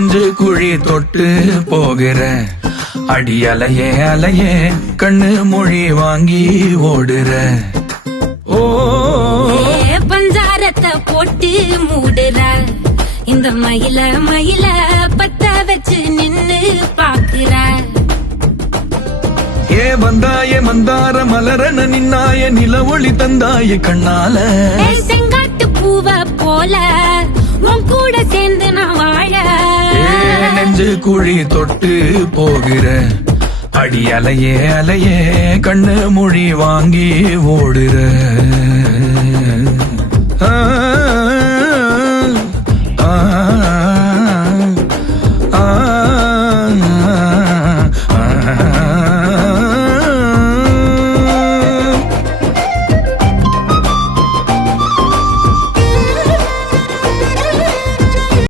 நெஞ்சு குழி தொட்டு போகிற அடி அலையே அலையே கண்ணு மொழி வாங்கி ஓடுற. ஓ பஞ்சாரத்தை போட்டு மூடுற இந்த மயில மயில பத்த வச்சு நின்னு பாக்குற. ஏ வந்தாய மந்தார மலரன நின்னாய நில ஒளி தந்தாய கண்ணால. செங்காட்டு பூவ போல உன் கூட சேர்ந்து நான் வாழ. நெஞ்சு குழி தொட்டு போகிற அடி அலையே அலையே கண்ணு மொழி வாங்கி ஓடுற.